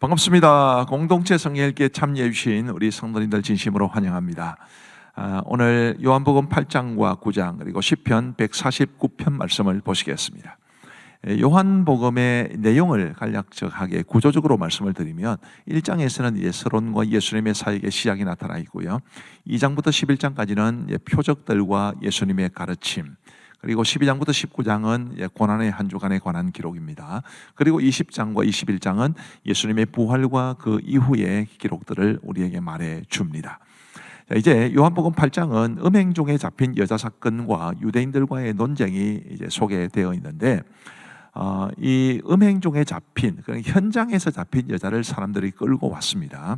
반갑습니다. 공동체 성령께 참여해 주신 우리 성도님들 진심으로 환영합니다. 오늘 요한복음 8장과 9장 그리고 시편 149편 말씀을 보시겠습니다. 요한복음의 내용을 간략하게 구조적으로 말씀을 드리면 1장에서는 예수론과 예수님의 사역의 시작이 나타나 있고요. 2장부터 11장까지는 표적들과 예수님의 가르침, 그리고 12장부터 19장은 고난의 한 주간에 관한 기록입니다. 그리고 20장과 21장은 예수님의 부활과 그 이후의 기록들을 우리에게 말해 줍니다. 이제 요한복음 8장은 음행종에 잡힌 여자 사건과 유대인들과의 논쟁이 이제 소개되어 있는데, 이 음행종에 잡힌, 현장에서 잡힌 여자를 사람들이 끌고 왔습니다.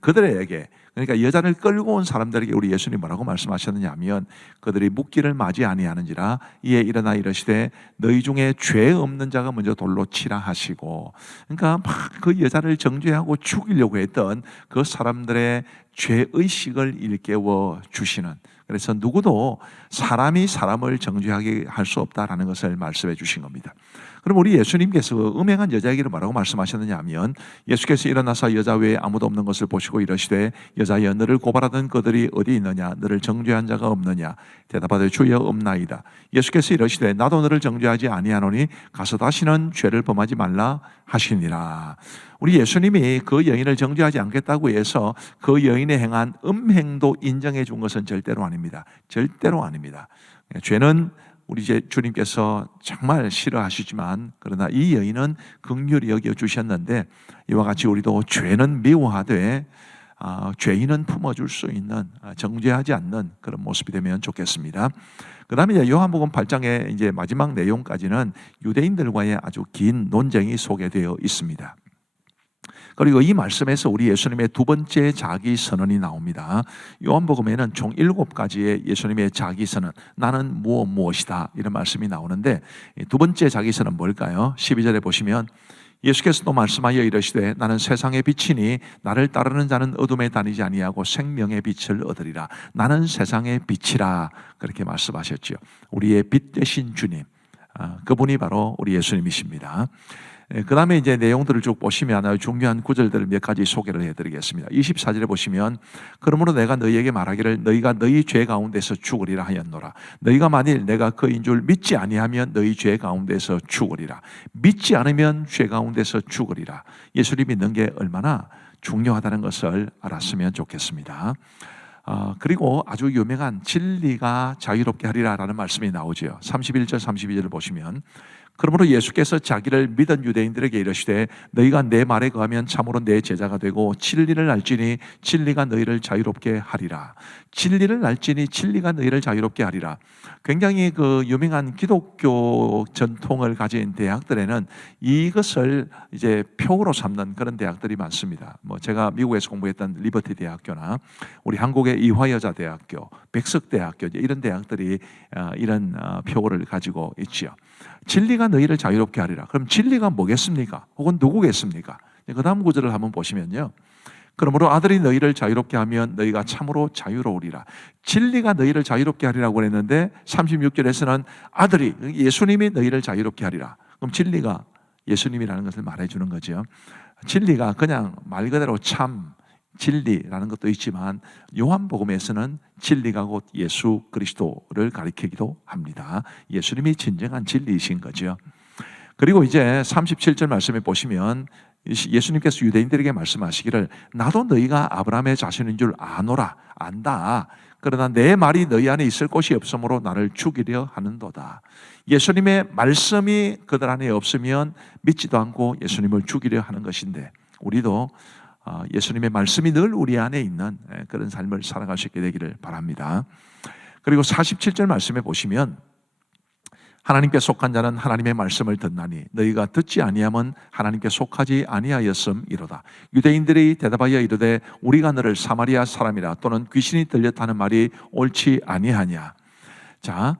그들에게, 그러니까 여자를 끌고 온 사람들에게 우리 예수님 뭐라고 말씀하셨느냐 하면, 그들이 묵기를 맞이 아니하는지라 이에 일어나 이르시되 너희 중에 죄 없는 자가 먼저 돌로 치라 하시고, 그러니까 막 그 여자를 정죄하고 죽이려고 했던 그 사람들의 죄의식을 일깨워 주시는, 그래서 누구도 사람이 사람을 정죄하게 할 수 없다라는 것을 말씀해 주신 겁니다. 그럼 우리 예수님께서 음행한 여자에게는 뭐라고 말씀하셨느냐 하면, 예수께서 일어나서 여자 외에 아무도 없는 것을 보시고 이르시되 여자여 너를 고발하던 그들이 어디 있느냐, 너를 정죄한 자가 없느냐, 대답하되 주여 없나이다. 예수께서 이르시되 나도 너를 정죄하지 아니하노니 가서 다시는 죄를 범하지 말라 하시니라. 우리 예수님이 그 여인을 정죄하지 않겠다고 해서 그 여인의 행한 음행도 인정해 준 것은 절대로 아닙니다. 절대로 아닙니다. 죄는 우리 주님께서 정말 싫어하시지만, 그러나 이 여인은 긍휼히 여겨 주셨는데, 이와 같이 우리도 죄는 미워하되 죄인은 품어줄 수 있는, 정죄하지 않는 그런 모습이 되면 좋겠습니다. 그 다음에 요한복음 8장의 이제 마지막 내용까지는 유대인들과의 아주 긴 논쟁이 소개되어 있습니다. 그리고 이 말씀에서 우리 예수님의 두 번째 자기 선언이 나옵니다. 요한복음에는 총 7가지의 예수님의 자기 선언, 나는 무엇이다, 이런 말씀이 나오는데, 두 번째 자기 선언은 뭘까요? 12절에 보시면 예수께서 또 말씀하여 이르시되 나는 세상의 빛이니 나를 따르는 자는 어둠에 다니지 아니하고 생명의 빛을 얻으리라. 나는 세상의 빛이라, 그렇게 말씀하셨죠. 우리의 빛 되신 주님, 그분이 바로 우리 예수님이십니다. 그 다음에 이제 내용들을 쭉 보시면 아주 중요한 구절들을 몇 가지 소개를 해드리겠습니다. 24절에 보시면 그러므로 내가 너희에게 말하기를 너희가 너희 죄 가운데서 죽으리라 하였노라. 너희가 만일 내가 그인 줄 믿지 아니하면 너희 죄 가운데서 죽으리라. 믿지 않으면 죄 가운데서 죽으리라. 예수를 믿는 게 얼마나 중요하다는 것을 알았으면 좋겠습니다. 그리고 아주 유명한 진리가 자유롭게 하리라 라는 말씀이 나오죠. 31절 32절을 보시면 그러므로 예수께서 자기를 믿은 유대인들에게 이르시되 너희가 내 말에 거하면 참으로 내 제자가 되고 진리를 알지니 진리가 너희를 자유롭게 하리라. 진리를 알지니 진리가 너희를 자유롭게 하리라. 굉장히 그 유명한 기독교 전통을 가진 대학들에는 이것을 이제 표로 삼는 그런 대학들이 많습니다. 제가 미국에서 공부했던 리버티 대학교나 우리 한국의 이화여자대학교, 백석대학교, 이런 대학들이 이런 표를 가지고 있지요. 진리가 너희를 자유롭게 하리라. 그럼 진리가 뭐겠습니까? 혹은 누구겠습니까? 그 다음 구절을 한번 보시면요, 그러므로 아들이 너희를 자유롭게 하면 너희가 참으로 자유로우리라. 진리가 너희를 자유롭게 하리라고 했는데 36절에서는 아들이, 예수님이 너희를 자유롭게 하리라. 그럼 진리가 예수님이라는 것을 말해주는 거죠. 진리가 그냥 말 그대로 참 진리라는 것도 있지만 요한복음에서는 진리가 곧 예수 그리스도를 가리키기도 합니다. 예수님이 진정한 진리이신 거죠. 그리고 이제 37절 말씀에 보시면 예수님께서 유대인들에게 말씀하시기를 나도 너희가 아브라함의 자손인 줄 아노라, 안다. 그러나 내 말이 너희 안에 있을 곳이 없으므로 나를 죽이려 하는도다. 예수님의 말씀이 그들 안에 없으면 믿지도 않고 예수님을 죽이려 하는 것인데, 우리도 예수님의 말씀이 늘 우리 안에 있는 그런 삶을 살아갈 수 있게 되기를 바랍니다. 그리고 47절 말씀에 보시면 하나님께 속한 자는 하나님의 말씀을 듣나니 너희가 듣지 아니하면 하나님께 속하지 아니하였음이로다. 유대인들이 대답하여 이르되 우리가 너를 사마리아 사람이라 또는 귀신이 들렸다는 말이 옳지 아니하냐. 자,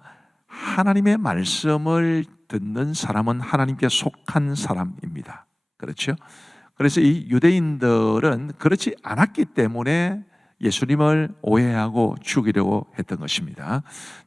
하나님의 말씀을 듣는 사람은 하나님께 속한 사람입니다. 그렇죠? 그래서 이 유대인들은 그렇지 않았기 때문에 예수님을 오해하고 죽이려고 했던 것입니다.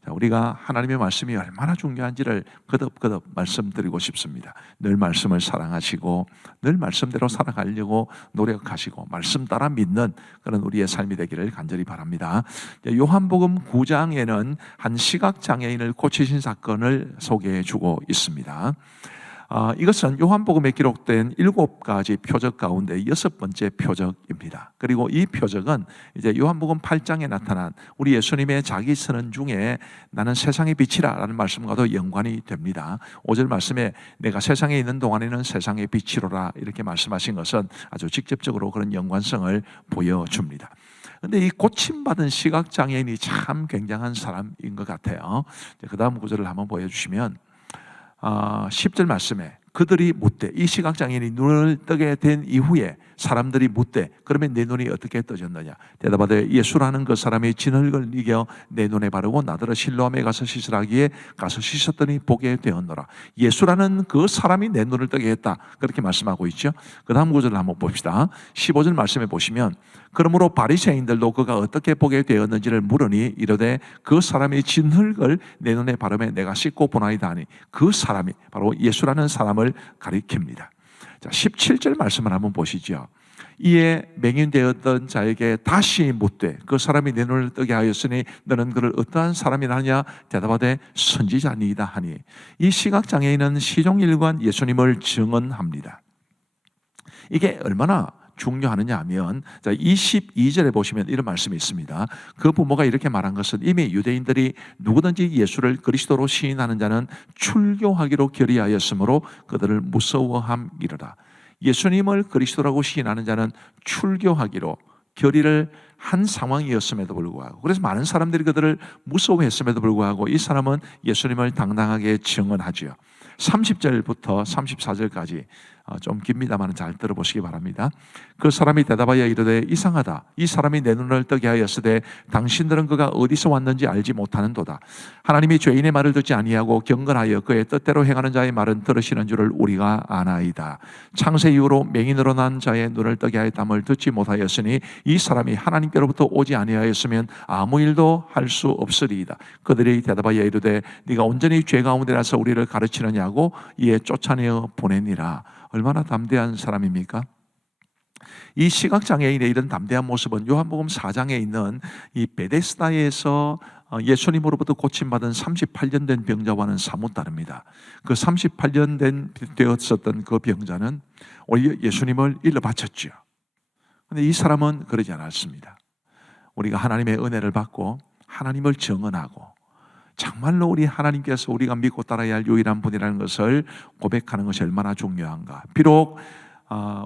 자, 우리가 하나님의 말씀이 얼마나 중요한지를 거듭거듭 말씀드리고 싶습니다. 늘 말씀을 사랑하시고 늘 말씀대로 살아가려고 노력하시고 말씀 따라 믿는 그런 우리의 삶이 되기를 간절히 바랍니다. 요한복음 9장에는 한 시각장애인을 고치신 사건을 소개해 주고 있습니다. 이것은 요한복음에 기록된 7가지 표적 가운데 6번째 표적입니다. 그리고 이 표적은 이제 요한복음 8장에 나타난 우리 예수님의 자기 선언 중에 나는 세상의 빛이라 라는 말씀과도 연관이 됩니다. 5절 말씀에 내가 세상에 있는 동안에는 세상의 빛이로라 이렇게 말씀하신 것은 아주 직접적으로 그런 연관성을 보여줍니다. 근데 이 고침받은 시각장애인이 참 굉장한 사람인 것 같아요. 그 다음 구절을 한번 보여주시면 10절 말씀에 그들이 묻되, 이 시각장애인이 눈을 뜨게 된 이후에 사람들이 묻되, 그러면 내 눈이 어떻게 떠졌느냐? 대답하되 예수라는 그 사람이 진흙을 이겨 내 눈에 바르고 나더러 실로암에 가서 씻으라기에 가서 씻었더니 보게 되었노라. 예수라는 그 사람이 내 눈을 뜨게 했다, 그렇게 말씀하고 있죠. 그 다음 구절을 한번 봅시다. 15절 말씀에 보시면 그러므로 바리새인들도 그가 어떻게 보게 되었는지를 물으니 이르되 그 사람이 진흙을 내 눈에 바르매 내가 씻고 보나이다 하니, 그 사람이 바로 예수라는 사람을 가리킵니다. 자, 17절 말씀을 한번 보시죠. 이에 맹인되었던 자에게 다시 묻되 그 사람이 내 눈을 뜨게 하였으니 너는 그를 어떠한 사람이라 하냐? 대답하되 선지자니이다 하니, 이 시각장애인은 시종일관 예수님을 증언합니다. 이게 얼마나 중요하느냐 하면, 자, 22절에 보시면 이런 말씀이 있습니다. 그 부모가 이렇게 말한 것은 이미 유대인들이 누구든지 예수를 그리스도로 시인하는 자는 출교하기로 결의하였으므로 그들을 무서워함이로라. 예수님을 그리스도라고 시인하는 자는 출교하기로 결의를 한 상황이었음에도 불구하고, 그래서 많은 사람들이 그들을 무서워했음에도 불구하고 이 사람은 예수님을 당당하게 증언하지요. 30절부터 34절까지 좀 깁니다만 잘 들어보시기 바랍니다. 그 사람이 대답하여 이르되 이상하다. 이 사람이 내 눈을 뜨게 하였으되 당신들은 그가 어디서 왔는지 알지 못하는도다. 하나님이 죄인의 말을 듣지 아니하고 경건하여 그의 뜻대로 행하는 자의 말은 들으시는 줄을 우리가 아나이다. 창세 이후로 맹인으로 난 자의 눈을 뜨게 하였담을 듣지 못하였으니 이 사람이 하나님께로부터 오지 아니하였으면 아무 일도 할 수 없으리이다. 그들이 대답하여 이르되 네가 온전히 죄 가운데 나서 우리를 가르치느냐고 이에 쫓아내어 보내니라. 얼마나 담대한 사람입니까? 이 시각장애인의 이런 담대한 모습은 요한복음 4장에 있는 이 베데스다에서 예수님으로부터 고침받은 38년 된 병자와는 사뭇 다릅니다. 그 38년 되었었던 그 병자는 오히려 예수님을 일러 바쳤죠. 그런데 이 사람은 그러지 않았습니다. 우리가 하나님의 은혜를 받고 하나님을 증언하고 정말로 우리 하나님께서 우리가 믿고 따라야 할 유일한 분이라는 것을 고백하는 것이 얼마나 중요한가. 비록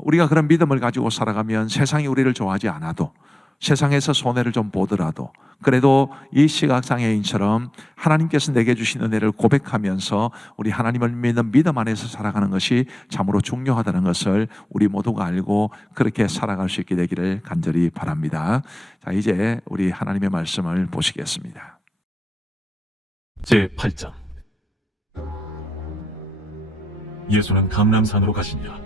우리가 그런 믿음을 가지고 살아가면 세상이 우리를 좋아하지 않아도, 세상에서 손해를 좀 보더라도, 그래도 이 시각장애인처럼 하나님께서 내게 주신 은혜를 고백하면서 우리 하나님을 믿는 믿음 안에서 살아가는 것이 참으로 중요하다는 것을 우리 모두가 알고 그렇게 살아갈 수 있게 되기를 간절히 바랍니다. 자, 이제 우리 하나님의 말씀을 보시겠습니다. 제8장. 예수는 감람산으로 가시니라.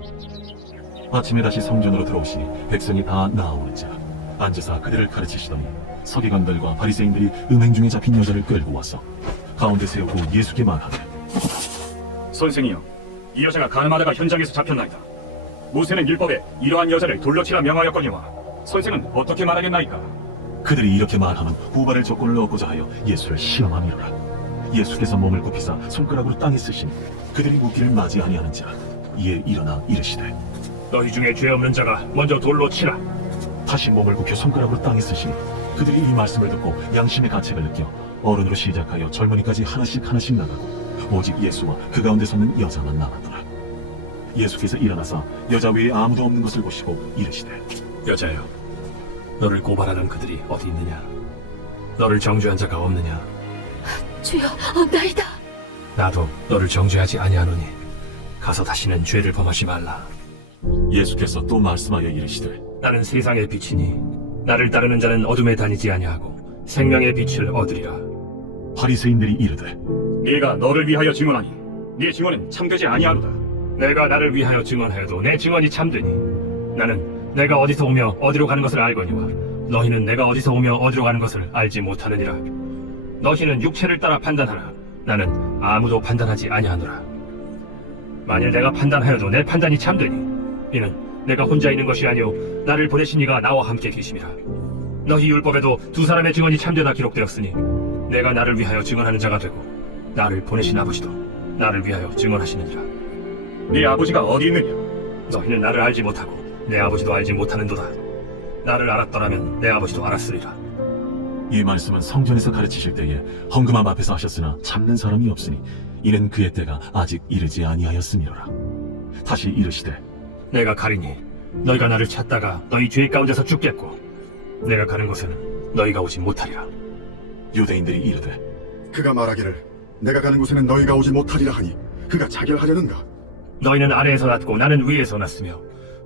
아침에 다시 성전으로 들어오시니 백성이 다 나아오는지라 앉으사 그들을 가르치시더니 서기관들과 바리새인들이 음행 중에 잡힌 여자를 끌고 와서 가운데 세우고 예수께 말하되 선생이여, 이 여자가 가늠하다가 현장에서 잡혔나이다. 모세는 율법에 이러한 여자를 돌로 치라 명하였거니와 선생은 어떻게 말하겠나이까? 그들이 이렇게 말하면 후발의 조건을 얻고자 하여 예수를 시험함이로라. 예수께서 몸을 굽히사 손가락으로 땅에 쓰시니 그들이 묻기를 맞이 아니하는지라. 이에 일어나 이르시되 너희 중에 죄 없는 자가 먼저 돌로 치라. 다시 몸을 굽혀 손가락으로 땅에 쓰시니 그들이 이 말씀을 듣고 양심의 가책을 느껴 어른으로 시작하여 젊은이까지 하나씩 나가고 오직 예수와 그 가운데 서는 여자만 남았더라. 예수께서 일어나사 여자 외에 아무도 없는 것을 보시고 이르시되 여자여, 너를 고발하는 그들이 어디 있느냐? 너를 정죄한 자가 없느냐? 주여, 없나이다. 나도 너를 정죄하지 아니하노니 가서 다시는 죄를 범하지 말라. 예수께서 또 말씀하여 이르시되 나는 세상의 빛이니 나를 따르는 자는 어둠에 다니지 아니하고 생명의 빛을 얻으리라. 바리새인들이 이르되 네가 너를 위하여 증언하니 네 증언은 참되지 아니하로다. 내가 나를 위하여 증언하여도 내 증언이 참되니 나는 내가 어디서 오며 어디로 가는 것을 알거니와 너희는 내가 어디서 오며 어디로 가는 것을 알지 못하느니라. 너희는 육체를 따라 판단하나 나는 아무도 판단하지 아니하노라. 만일 내가 판단하여도 내 판단이 참되니 이는 내가 혼자 있는 것이 아니오 나를 보내신 이가 나와 함께 계심이라. 너희 율법에도 두 사람의 증언이 참되다 기록되었으니 내가 나를 위하여 증언하는 자가 되고 나를 보내신 아버지도 나를 위하여 증언하시느니라. 네 아버지가 어디 있느냐? 너희는 나를 알지 못하고 내 아버지도 알지 못하는도다. 나를 알았더라면 내 아버지도 알았으리라. 이 말씀은 성전에서 가르치실 때에 헌금함 앞에서 하셨으나 참는 사람이 없으니 이는 그의 때가 아직 이르지 아니하였음이로라. 다시 이르시되 내가 가리니 너희가 나를 찾다가 너희 죄 가운데서 죽겠고 내가 가는 곳에는 너희가 오지 못하리라. 유대인들이 이르되 그가 말하기를 내가 가는 곳에는 너희가 오지 못하리라 하니 그가 자결하려는가? 너희는 아래에서 났고 나는 위에서 났으며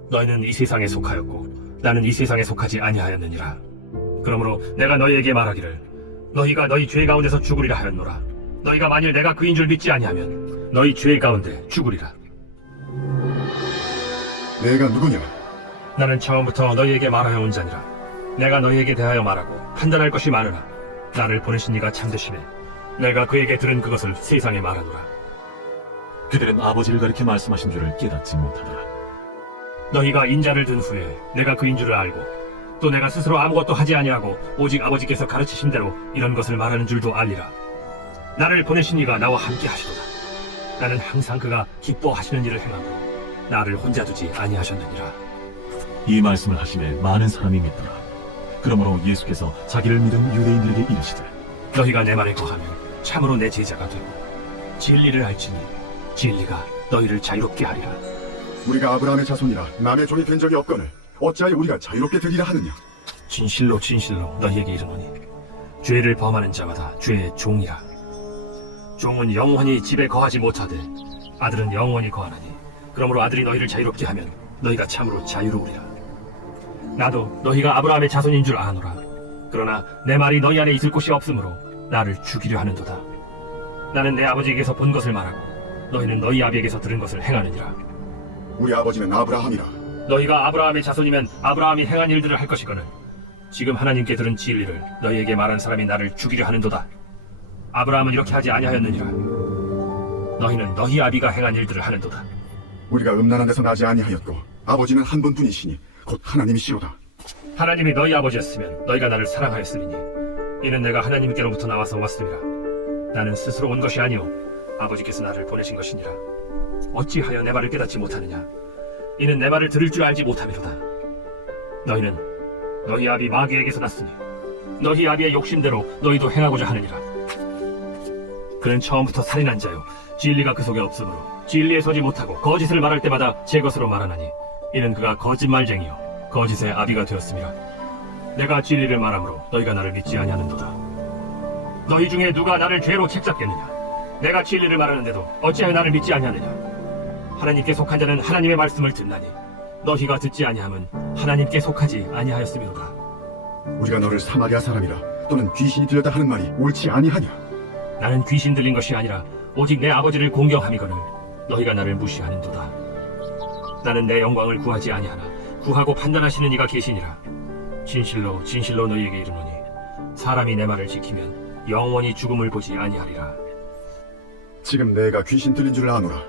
너희는 이 세상에 속하였고 나는 이 세상에 속하지 아니하였느니라. 그러므로 내가 너희에게 말하기를 너희가 너희 죄 가운데서 죽으리라 하였노라. 너희가 만일 내가 그인 줄 믿지 아니하면 너희 죄 가운데 죽으리라. 내가 누구냐? 나는 처음부터 너희에게 말하여 온 자니라. 내가 너희에게 대하여 말하고 판단할 것이 많으나 나를 보내신 이가 참되시네. 내가 그에게 들은 그것을 세상에 말하노라. 그들은 아버지를 가리켜 말씀하신 줄을 깨닫지 못하더라. 너희가 인자를 든 후에 내가 그인 줄을 알고 또 내가 스스로 아무것도 하지 아니하고 오직 아버지께서 가르치신 대로 이런 것을 말하는 줄도 알리라. 나를 보내신 이가 나와 함께 하시도다. 나는 항상 그가 기뻐하시는 일을 행하므로 나를 혼자 두지 아니하셨느니라. 이 말씀을 하심에 많은 사람이 믿더라. 그러므로 예수께서 자기를 믿은 유대인들에게 이르시되 너희가 내 말에 거하면 참으로 내 제자가 되고 진리를 알지니 진리가 너희를 자유롭게 하리라. 우리가 아브라함의 자손이라 남의 종이 된 적이 없거늘 어찌하여 우리가 자유롭게 되리라 하느냐? 진실로 진실로 너희에게 이르노니 죄를 범하는 자마다 죄의 종이라. 종은 영원히 집에 거하지 못하되 아들은 영원히 거하나니 그러므로 아들이 너희를 자유롭게 하면 너희가 참으로 자유로우리라. 나도 너희가 아브라함의 자손인 줄 아노라. 그러나 내 말이 너희 안에 있을 곳이 없으므로 나를 죽이려 하는도다. 나는 내 아버지에게서 본 것을 말하고 너희는 너희 아비에게서 들은 것을 행하느니라. 우리 아버지는 아브라함이라. 너희가 아브라함의 자손이면 아브라함이 행한 일들을 할 것이거늘 지금 하나님께 들은 진리를 너희에게 말한 사람이 나를 죽이려 하는도다. 아브라함은 이렇게 하지 아니하였느니라. 너희는 너희 아비가 행한 일들을 하는도다. 우리가 음란한 데서 나지 아니하였고 아버지는 한 분뿐이시니 곧 하나님이시로다. 하나님이 너희 아버지였으면 너희가 나를 사랑하였으리니 이는 내가 하나님께로부터 나와서 왔음이라. 나는 스스로 온 것이 아니오 아버지께서 나를 보내신 것이니라. 어찌하여 내 말을 깨닫지 못하느냐? 이는 내 말을 들을 줄 알지 못함이로다. 너희는 너희 아비 마귀에게서 났으니 너희 아비의 욕심대로 너희도 행하고자 하느니라. 그는 처음부터 살인한 자요 진리가 그 속에 없으므로 진리에 서지 못하고 거짓을 말할 때마다 제 것으로 말하나니 이는 그가 거짓말쟁이요 거짓의 아비가 되었음이라. 내가 진리를 말하므로 너희가 나를 믿지 아니하는도다. 너희 중에 누가 나를 죄로 책잡겠느냐? 내가 진리를 말하는데도 어찌하여 나를 믿지 아니하느냐? 하나님께 속한 자는 하나님의 말씀을 듣나니 너희가 듣지 아니함은 하나님께 속하지 아니하였음이로다. 우리가 너를 사마리아 사람이라 또는 귀신이 들렸다 하는 말이 옳지 아니하냐? 나는 귀신 들린 것이 아니라 오직 내 아버지를 공경함이거늘 너희가 나를 무시하는도다. 나는 내 영광을 구하지 아니하나 구하고 판단하시는 이가 계시니라. 진실로 진실로 너희에게 이르노니 사람이 내 말을 지키면 영원히 죽음을 보지 아니하리라. 지금 내가 귀신 들린 줄 아노라.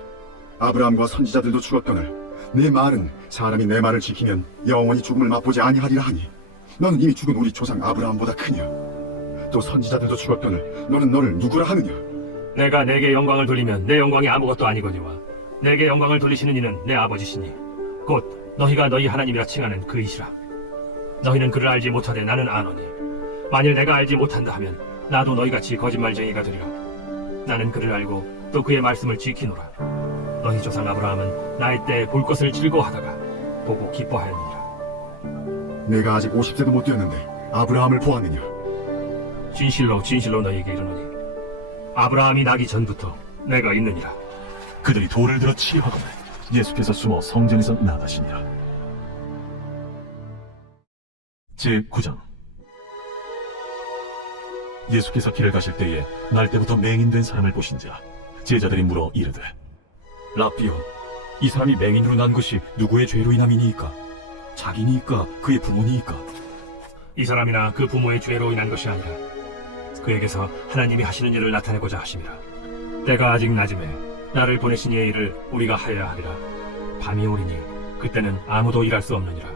아브라함과 선지자들도 죽었거늘 내 말은 사람이 내 말을 지키면 영원히 죽음을 맛보지 아니하리라 하니 너는 이미 죽은 우리 조상 아브라함보다 크냐? 또 선지자들도 죽었거늘 너는 너를 누구라 하느냐? 내가 내게 영광을 돌리면 내 영광이 아무것도 아니거니와 내게 영광을 돌리시는 이는 내 아버지시니 곧 너희가 너희 하나님이라 칭하는 그이시라. 너희는 그를 알지 못하되 나는 아노니 만일 내가 알지 못한다 하면 나도 너희같이 거짓말쟁이가 되리라. 나는 그를 알고 또 그의 말씀을 지키노라. 너희 조상 아브라함은 나의 때에 볼 것을 즐거워하다가 보고 기뻐하였느니라. 내가 아직 50세도 못 되었는데 아브라함을 보았느냐? 진실로 진실로 너희에게 이르노니 아브라함이 나기 전부터 내가 있느니라. 그들이 돌을 들어 치려하거늘 예수께서 숨어 성전에서 나가시니라. 제9장 예수께서 길을 가실 때에 날 때부터 맹인된 사람을 보신 자 제자들이 물어 이르되 라삐여, 이 사람이 맹인으로 난 것이 누구의 죄로 인함이니이까? 자기니이까 그의 부모니이까? 이 사람이나 그 부모의 죄로 인한 것이 아니라 그에게서 하나님이 하시는 일을 나타내고자 하심이라. 때가 아직 낮음에 나를 보내신 이의 일을 우리가 하여야 하리라. 밤이 오리니 그때는 아무도 일할 수 없느니라.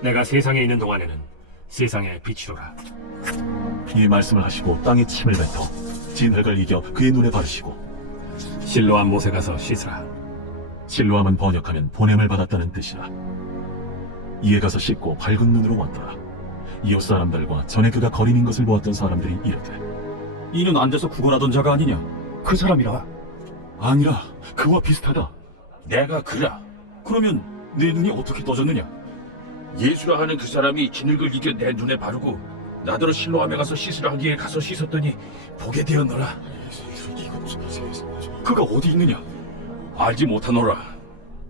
내가 세상에 있는 동안에는 세상의 빛이로라. 이 말씀을 하시고 땅에 침을 뱉어 진흙을 이겨 그의 눈에 바르시고 실로암 못에 가서 씻으라. 실로함은 번역하면 보냄을 받았다는 뜻이라. 이에 가서 씻고 밝은 눈으로 왔더라. 이웃 사람들과 전에 그가 거린인 것을 보았던 사람들이 이르되 이는 앉아서 구걸하던 자가 아니냐? 그 사람이라. 아니라 그와 비슷하다. 내가 그라. 그러면 내 눈이 어떻게 떠졌느냐? 예수라 하는 그 사람이 진흙을 이겨 내 눈에 바르고 나더러 실로암에 가서 씻으라 하기에 가서 씻었더니 보게 되었노라. 그가 어디 있느냐? 알지 못하노라.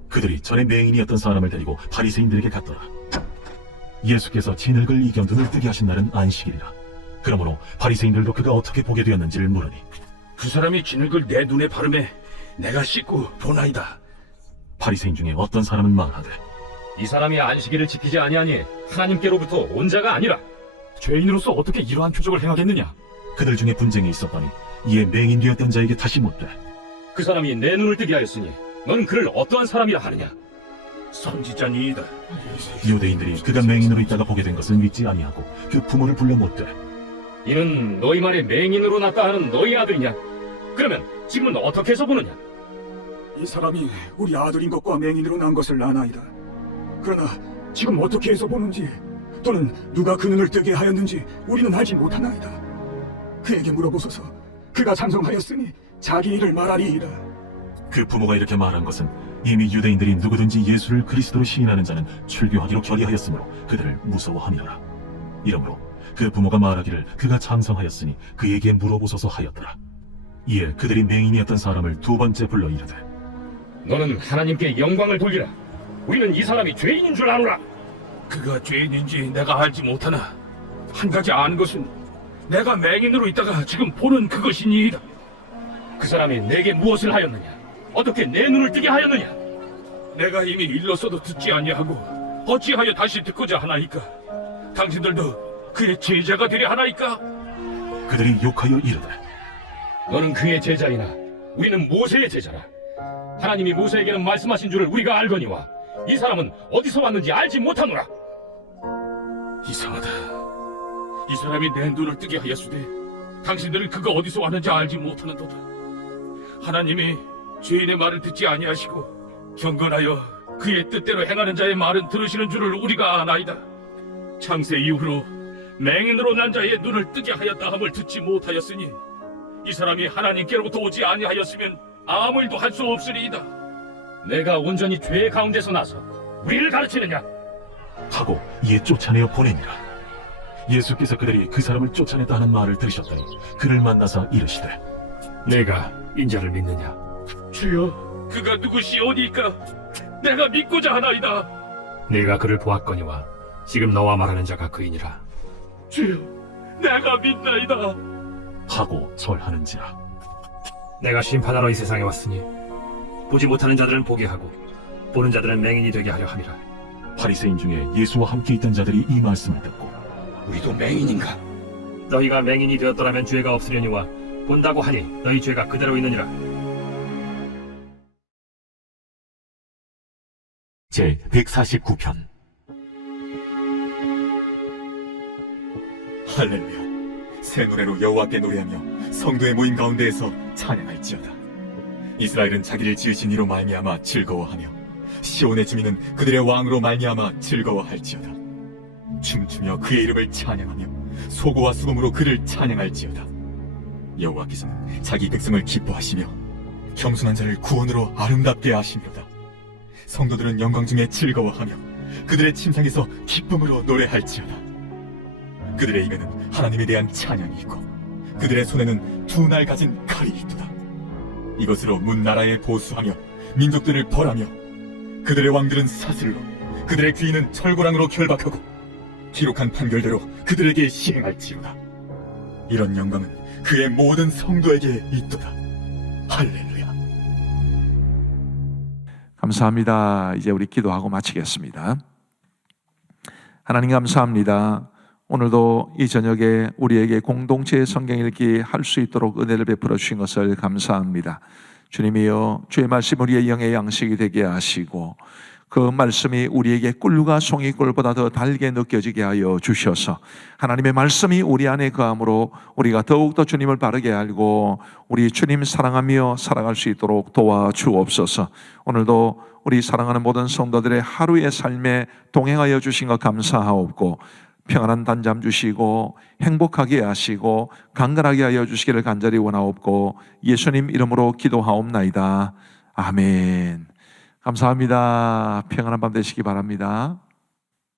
그들이 전에 맹인이었던 사람을 데리고 바리새인들에게 갔더라. 예수께서 진흙을 이겨 눈을 뜨게 하신 날은 안식일이라. 그러므로 바리새인들도 그가 어떻게 보게 되었는지를 물으니 그 사람이 진흙을 내 눈에 바르매 내가 씻고 보나이다. 바리새인 중에 어떤 사람은 말하되 이 사람이 안식일을 지키지 아니하니 하나님께로부터 온 자가 아니라. 죄인으로서 어떻게 이러한 표적을 행하겠느냐? 그들 중에 분쟁이 있었더니 이에 맹인 되었던 자에게 다시 묻되 그 사람이 내 눈을 뜨게 하였으니 너는 그를 어떠한 사람이라 하느냐? 선지자니이다. 유대인들이 그가 맹인으로 있다가 보게 된 것을 믿지 아니하고 그 부모를 불러 묻되 이는 너희 말에 맹인으로 났다 하는 너희 아들이냐? 그러면 지금은 어떻게 해서 보느냐? 이 사람이 우리 아들인 것과 맹인으로 난 것을 아나이다. 그러나 지금 어떻게 해서 보는지 또는 누가 그 눈을 뜨게 하였는지 우리는 알지 못하나이다. 그에게 물어보소서. 그가 장성하였으니 자기 일을 말하리이다. 그 부모가 이렇게 말한 것은 이미 유대인들이 누구든지 예수를 그리스도로 시인하는 자는 출교하기로 결의하였으므로 그들을 무서워함이라. 이러므로 그 부모가 말하기를 그가 장성하였으니 그에게 물어보소서 하였더라. 이에 그들이 맹인이었던 사람을 두 번째 불러 이르되 너는 하나님께 영광을 돌리라. 우리는 이 사람이 죄인인 줄 아노라. 그가 죄인인지 내가 알지 못하나 한 가지 아는 것은 내가 맹인으로 있다가 지금 보는 그것이니이다. 그 사람이 내게 무엇을 하였느냐? 어떻게 내 눈을 뜨게 하였느냐? 내가 이미 일렀어도 듣지 아니하고 어찌하여 다시 듣고자 하나이까? 당신들도 그의 제자가 되려 하나이까? 그들이 욕하여 이르되 너는 그의 제자이나 우리는 모세의 제자라. 하나님이 모세에게는 말씀하신 줄을 우리가 알거니와 이 사람은 어디서 왔는지 알지 못하노라. 이상하다. 이 사람이 내 눈을 뜨게 하였으되 당신들은 그가 어디서 왔는지 알지 못하는도다. 하나님이 죄인의 말을 듣지 아니하시고 경건하여 그의 뜻대로 행하는 자의 말은 들으시는 줄을 우리가 아나이다. 창세 이후로 맹인으로 난 자의 눈을 뜨게 하였다 함을 듣지 못하였으니 이 사람이 하나님께로부터 오지 아니하였으면 아무 일도 할 수 없으리이다. 내가 온전히 죄 가운데서 나서 우리를 가르치느냐? 하고 이에 쫓아내어 보내니라. 예수께서 그들이 그 사람을 쫓아냈다 하는 말을 들으셨더니 그를 만나사 이르시되 내가 인자를 믿느냐? 주여, 그가 누구시오니까 내가 믿고자 하나이다. 내가 그를 보았거니와 지금 너와 말하는 자가 그이니라. 주여, 내가 믿나이다. 하고 절하는지라. 내가 심판하러 이 세상에 왔으니 보지 못하는 자들은 보게 하고 보는 자들은 맹인이 되게 하려 함이라. 바리새인 중에 예수와 함께 있던 자들이 이 말씀을 듣고 우리도 맹인인가? 너희가 맹인이 되었더라면 죄가 없으려니와 본다고 하니 너희 죄가 그대로 있느니라. 제 149편. 할렐루야. 새 노래로 여호와께 노래하며 성도의 모임 가운데에서 찬양할지어다. 이스라엘은 자기를 지으신 이로 말미암아 즐거워하며 시온의 주민은 그들의 왕으로 말미암아 즐거워할지어다. 춤추며 그의 이름을 찬양하며 소고와 수금으로 그를 찬양할지어다. 여호와께서는 자기 백성을 기뻐하시며 겸손한 자를 구원으로 아름답게 하시리로다. 성도들은 영광 중에 즐거워하며 그들의 침상에서 기쁨으로 노래할지어다. 그들의 입에는 하나님에 대한 찬양이 있고 그들의 손에는 두 날 가진 칼이 있도다. 이것으로 문 나라에 보수하며 민족들을 벌하며 그들의 왕들은 사슬로 그들의 귀인은 철고랑으로 결박하고 기록한 판결대로 그들에게 시행할지로다. 이런 영광은 그의 모든 성도에게 있도다. 할렐루야. 감사합니다. 이제 우리 기도하고 마치겠습니다. 하나님 감사합니다. 오늘도 이 저녁에 우리에게 공동체의 성경 읽기 할 수 있도록 은혜를 베풀어 주신 것을 감사합니다. 주님이여, 주의 말씀 우리의 영의 양식이 되게 하시고 그 말씀이 우리에게 꿀과 송이꿀보다 더 달게 느껴지게 하여 주셔서 하나님의 말씀이 우리 안에 거함으로 우리가 더욱더 주님을 바르게 알고 우리 주님 사랑하며 살아갈 수 있도록 도와주옵소서. 오늘도 우리 사랑하는 모든 성도들의 하루의 삶에 동행하여 주신 것 감사하옵고 평안한 단잠 주시고 행복하게 하시고 강건하게 하여 주시기를 간절히 원하옵고 예수님 이름으로 기도하옵나이다. 아멘. 감사합니다. 평안한 밤 되시기 바랍니다.